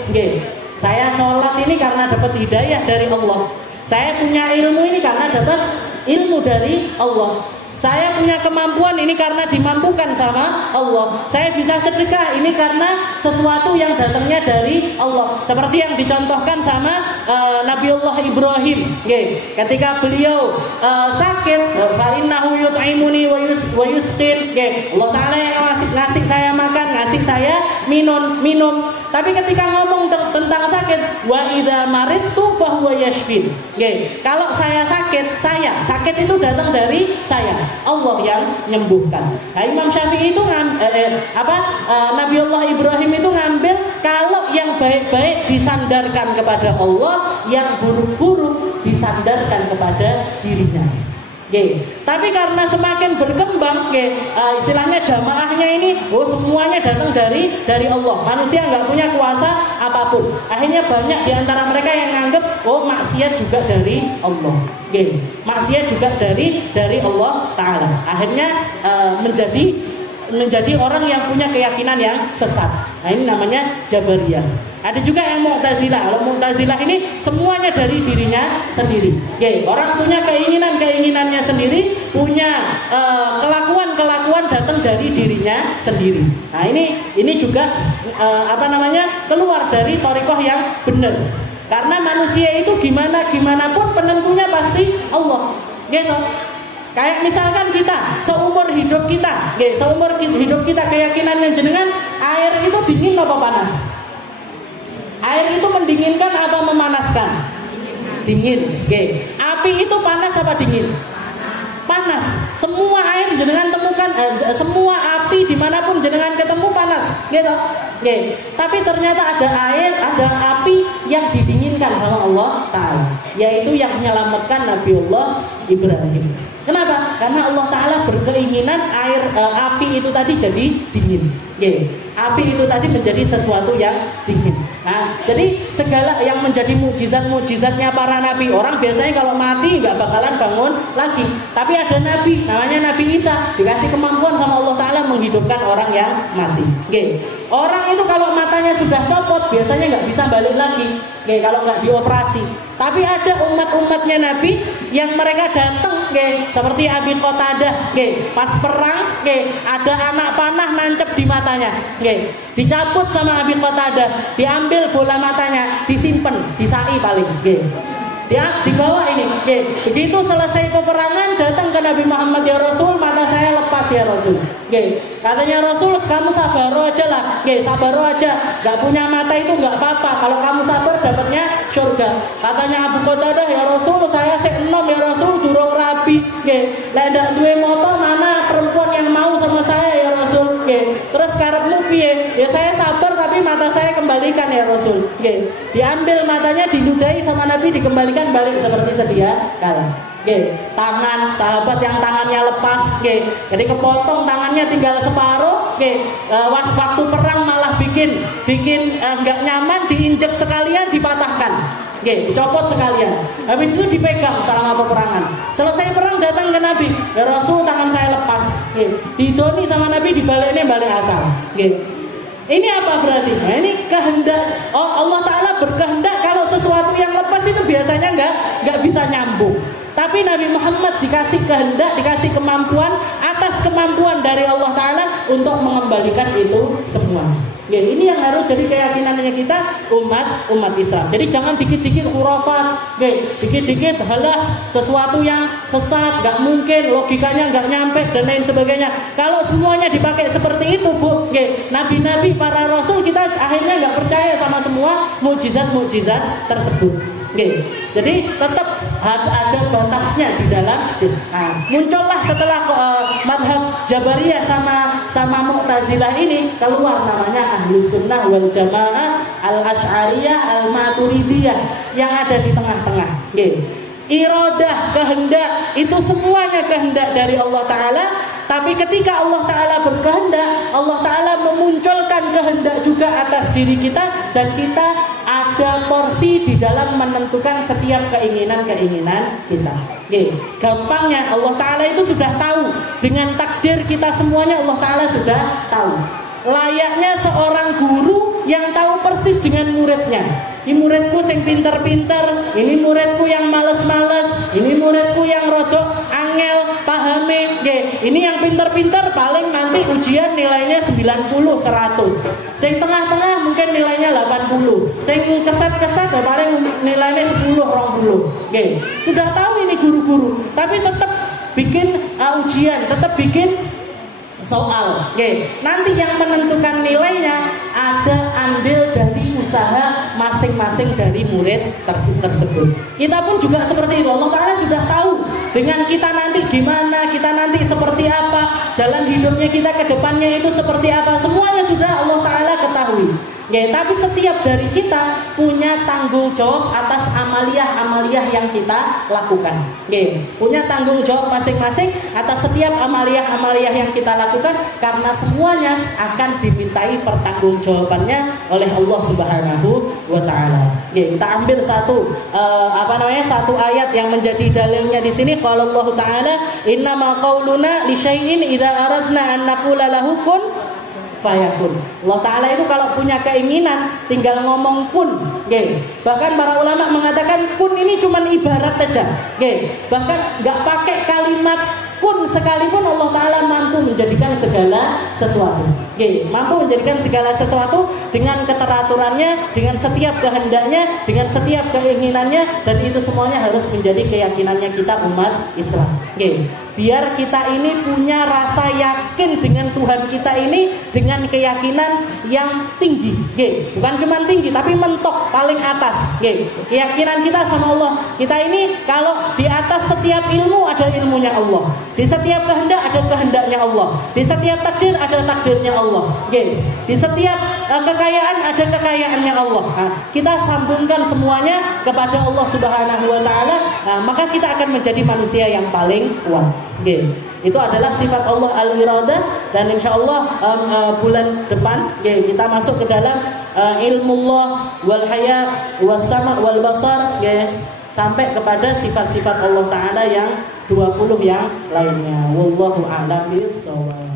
Saya sholat ini karena dapat hidayah dari Allah. Saya punya ilmu ini karena dapat ilmu dari Allah. Saya punya kemampuan ini karena dimampukan sama Allah. Saya bisa sedekah ini karena sesuatu yang datangnya dari Allah. Seperti yang dicontohkan sama Nabiullah Ibrahim. Ketika beliau sakit, fa innahu yut'imuni wa yusqin. Allah Ta'ala yang ngasih saya makan, ngasih saya minum. Tapi ketika ngomong tentang sakit, wa idza maridtu fa huwa yashfin. Kalau saya sakit itu datang dari saya. Allah yang menyembuhkan. Nah, Imam Syafi'i itu Nabiullah Ibrahim itu ngambil kalau yang baik-baik disandarkan kepada Allah, yang buruk-buruk disandarkan kepada dirinya. Tapi karena semakin berkembang, istilahnya jamaahnya ini, semuanya datang dari Allah. Manusia nggak punya kuasa apapun. Akhirnya banyak diantara mereka yang nganggep, maksiat juga dari Allah. Maksiat juga dari Allah Ta'ala. Akhirnya menjadi orang yang punya keyakinan yang sesat. Nah, ini namanya Jabariyah. Ada juga yang Mu'tazilah. Kalau Mu'tazilah ini semuanya dari dirinya sendiri. Orang punya keinginannya sendiri, punya kelakuan datang dari dirinya sendiri. Nah, ini juga keluar dari thariqah yang benar. Karena manusia itu gimana pun penentunya pasti Allah. Kayak misalkan kita seumur hidup kita keyakinannya jenengan, air itu dingin apa panas? Air itu mendinginkan apa memanaskan? Dingin. Api itu panas apa dingin? Panas. Semua air jenengan temukan, semua api dimanapun jenengan ketemu panas, Tapi ternyata ada api yang didinginkan sama Allah Ta'ala, yaitu yang menyelamatkan Nabiullah Ibrahim. Kenapa? Karena Allah Ta'ala berkeinginan api itu tadi jadi dingin. Api itu tadi menjadi sesuatu yang dingin. Nah, jadi segala yang menjadi mukjizatnya para nabi, orang biasanya kalau mati nggak bakalan bangun lagi. Tapi ada nabi, namanya Nabi Isa, dikasih kemampuan sama Allah Ta'ala menghidupkan orang yang mati. Orang itu kalau matanya sudah copot biasanya nggak bisa balik lagi, kalau nggak dioperasi. Tapi ada umat-umatnya Nabi yang mereka datang, seperti Abi Qatadah, pas perang, ada anak panah nancep di matanya, dicabut sama Abi Qatadah, diambil bola matanya, disimpan, disai paling, dia dibawa ini. Begitu selesai peperangan, datang ke Nabi Muhammad, ya Rasul, mata saya lepas ya Rasul. Katanya Rasul, kamu sabar aja lah, sabar aja. Gak punya mata itu gak apa-apa. Kalau kamu sabar dapatnya surga. Katanya Abu Qatadah, ya Rasul, saya enom ya Rasul, durung rabi. Lendak duwe moto, mana perempuan yang mau sama saya ya Rasul. Terus karepmu piye? Ya saya sabar tapi mata saya kembalikan ya Rasul. Diambil matanya, diludahi sama Nabi, dikembalikan balik seperti sedia kala. Tangan sahabat yang tangannya lepas, jadi kepotong tangannya tinggal separuh. Waktu perang malah bikin nggak nyaman, diinjek sekalian, dipatahkan, dicopot sekalian. Habis itu dipegang selama peperangan. Selesai perang datang ke Nabi, ya Rasul, tangan saya lepas. Didoni sama Nabi, dibalik asal. Ini apa berarti? Nah, ini kehendak. Allah Ta'ala berkehendak kalau sesuatu yang lepas itu biasanya nggak bisa nyambung. Tapi Nabi Muhammad dikasih kehendak, dikasih kemampuan, atas kemampuan dari Allah Ta'ala untuk mengembalikan itu semua. Ini yang harus jadi keyakinannya kita umat Islam. Jadi jangan dikit-dikit khurafat, dikit-dikit halah sesuatu yang sesat, gak mungkin, logikanya gak nyampe dan lain sebagainya. Kalau semuanya dipakai seperti itu, Bu, nabi-nabi, para rasul, kita akhirnya gak percaya sama semua mukjizat tersebut. Jadi tetap ada batasnya di dalam. Nah, muncullah setelah madhab Jabariyah sama Mu'tazilah ini keluar namanya Ahlus Sunnah wal Jamaah, Al Asy'ariyah, Al Maturidiyah, yang ada di tengah-tengah. iradah, kehendak, itu semuanya kehendak dari Allah Ta'ala. Tapi ketika Allah Ta'ala berkehendak, Allah Ta'ala memunculkan kehendak juga atas diri kita, dan kita ada porsi di dalam menentukan setiap keinginan-keinginan kita. Oke, gampangnya Allah Ta'ala itu sudah tahu. Dengan takdir kita semuanya Allah Ta'ala sudah tahu. Layaknya seorang guru yang tahu persis dengan muridnya. Ini muridku yang pinter-pinter, ini muridku yang males-males, ini muridku yang rodok angel pahami. Ini yang pinter-pinter paling nanti ujian nilainya 90, 100. Yang tengah-tengah mungkin nilainya 80. Yang kesat-kesat ya paling nilainya 10, 20. Sudah tahu ini guru-guru, tapi tetap bikin ujian, tetap bikin soal. Nanti yang menentukan nilainya ada andil dari usaha masing-masing dari murid tersebut. Kita pun juga seperti itu. Allah Ta'ala sudah tahu dengan kita nanti gimana, kita nanti seperti apa, jalan hidupnya kita ke depannya itu seperti apa, semuanya sudah Allah Ta'ala ketahui. Tapi setiap dari kita punya tanggung jawab atas amaliyah-amaliyah yang kita lakukan. Punya tanggung jawab masing-masing atas setiap amaliyah-amaliyah yang kita lakukan, karena semuanya akan dimintai pertanggungjawabannya oleh Allah Subhanahu wa Ta'ala. Kita ambil satu ayat yang menjadi dalilnya di sini. Qala Allah Ta'ala, "Innama qauluna li syai'in idza aradna an naqula lahu kun fayakun." Allah Ta'ala itu kalau punya keinginan tinggal ngomong kun. Bahkan para ulama mengatakan kun ini cuma ibarat saja. Bahkan nggak pakai kalimat kun sekalipun Allah Ta'ala mampu menjadikan segala sesuatu. Mampu menjadikan segala sesuatu dengan keteraturannya, dengan setiap kehendaknya, dengan setiap keinginannya, dan itu semuanya harus menjadi keyakinannya kita umat Islam. Biar kita ini punya rasa yakin dengan Tuhan kita ini dengan keyakinan yang tinggi. Bukan cuma tinggi tapi mentok paling atas. Keyakinan kita sama Allah. Kita ini kalau di atas setiap ilmu ada ilmunya Allah. Di setiap kehendak ada kehendaknya Allah. Di setiap takdir ada takdirnya Allah. Di setiap kekayaan ada kekayaannya Allah. Kita sambungkan semuanya kepada Allah Subhanahu wa Ta'ala. Maka kita akan menjadi manusia yang paling kuat. Itu adalah sifat Allah al-iradah, dan insyaallah bulan depan kita masuk ke dalam ilmullah wal haya was sama wal basar, sampai kepada sifat-sifat Allah Ta'ala yang 20 yang lainnya. Wallahu a'lam bishawab.